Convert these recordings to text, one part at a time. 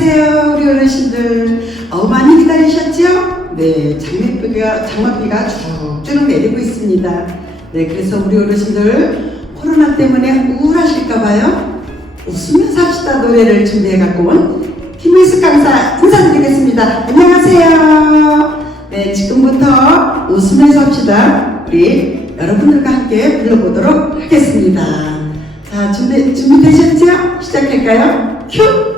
안녕하세요, 우리 어르신들. 어, 많이 기다리셨죠? 네, 장맛비가, 장맛비가 쭉쭉 내리고 있습니다. 네, 그래서 우리 어르신들 코로나 때문에 우울하실까봐요. 웃으면서 합시다 노래를 준비해갖고 온 김일숙 강사 인사드리겠습니다. 안녕하세요. 네, 지금부터 웃으면서 합시다. 우리 여러분들과 함께 불러보도록 하겠습니다. 자, 준비, 준비되셨죠? 시작할까요? 큐!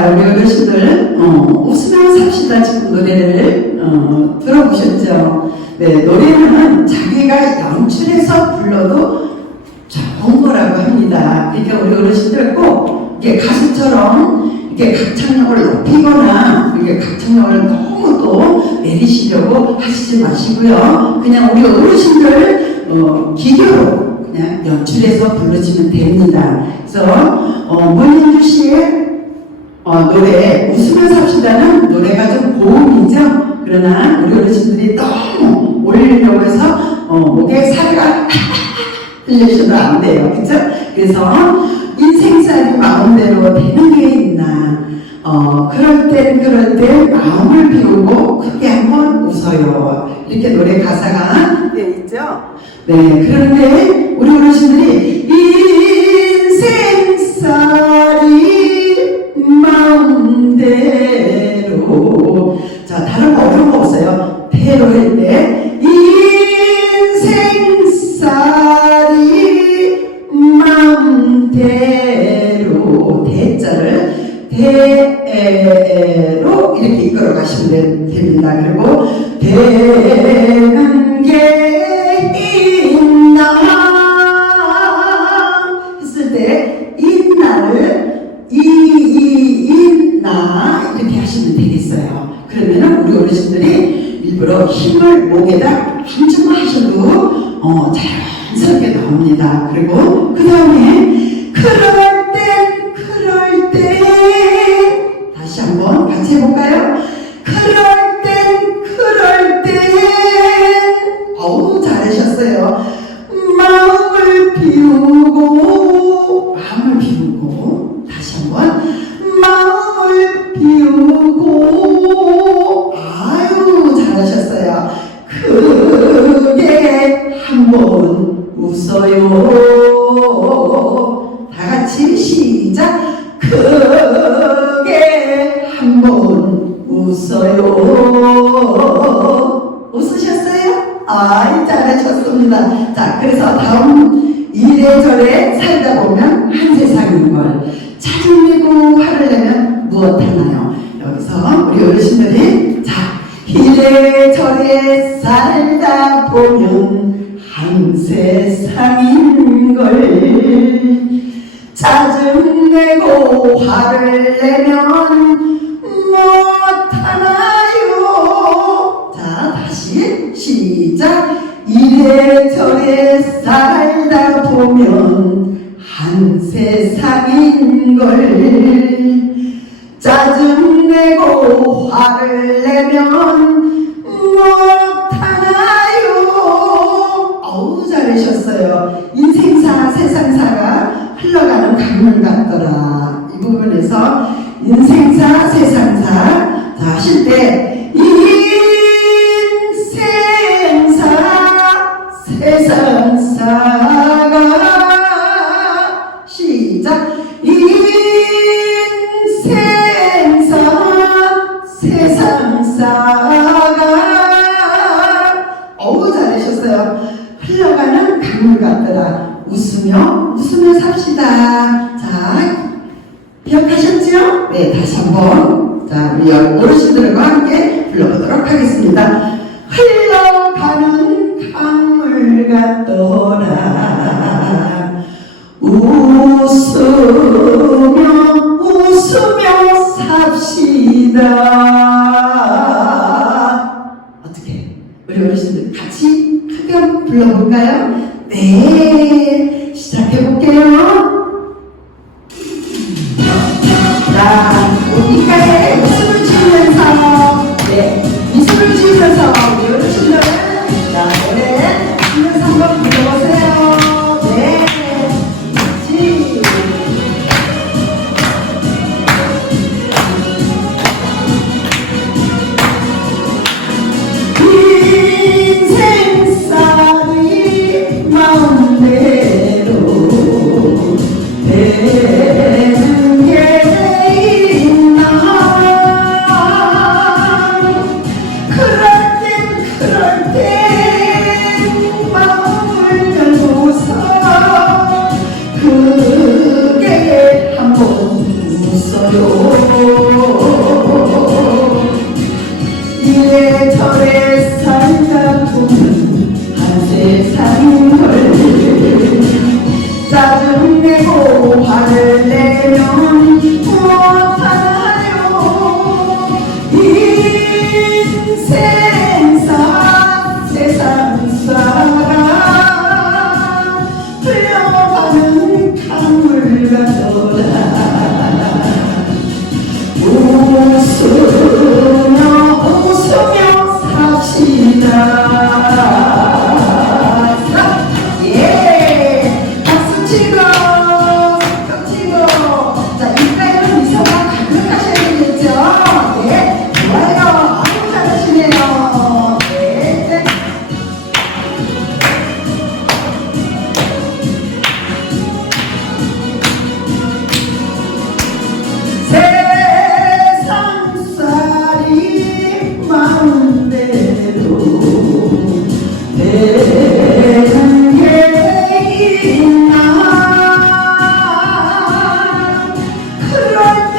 자 우리 어르신들 어, 웃으며 삽시다 지금 노래를 어, 들어보셨죠? 네 노래는 자기가 연출해서 불러도 좋은 거라고 합니다. 그러니까 우리 어르신들 꼭 이게 가수처럼 이렇게 각창력을 높이거나 이게 각창력을 너무 또 내리시려고 하시지 마시고요. 그냥 우리 어르신들 어, 기교로 그냥 연출해서 부르시면 됩니다. 그래서 어, 문현주 씨의 어, 노래 웃으면서 합시다는 노래가 좀 고음이죠. 그러나 우리 어르신들이 너무 올리려고 해서 어, 목에 살가 들리셔도 안 돼요. 그죠? 그래서 인생살이 마음대로 되는 게 있나. 어, 그럴 땐 그럴 때 마음을 비우고 크게 한번 웃어요. 이렇게 노래 가사가 되어 있죠? 네, 그런데 우리 어르신들이 인생살이 이렇게 이끌어 가시면 됩니다. 그리고 대한계 인나 했을 때 인나를 이이인나 이렇게 하시면 되겠어요. 그러면 우리 어르신들이 일부러 힘을 목에다 중증만 하셔도 어, 자연스럽게 나옵니다. 그리고 그 다음에 그런 비우고 아유 잘하셨어요. 크게 한 번 웃어요. 다 같이 시작. 크게 한 번 웃어요. 웃으셨어요? 아이 잘하셨습니다. 자 그래서 다음 이래저래 살다 보면 한 세상인 걸 짜증내고 화를 내면 무엇 하나요? 여기서 우리 어르신들이 자 이래저래 살다 보면 한 세상인 걸 짜증내고 화를 내면 못하나요? 자, 다시 시작. 이래저래 살다 보면 한 세상인 걸 짜증내고 한번 자 우리 어르신들과 함께 불러보도록 하겠습니다. 흘러가는 강물 같더라. 웃으며 웃으며 삽시다. 어떻게 우리 어르신들 같이 크게 불러볼까요? 네 시작해볼게요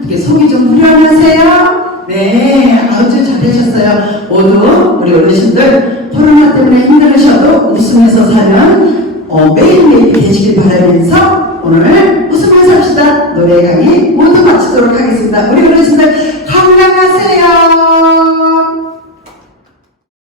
이렇게 속이 좀 후련하세요? 네, 아주 잘 되셨어요. 모두 우리 어르신들 코로나 때문에 힘들으셔도 웃으면서 살면 어, 매일매일 되시길 바라면서 오늘 웃으면서 합시다. 노래 강의 모두 마치도록 하겠습니다. 우리 어르신들 건강하세요.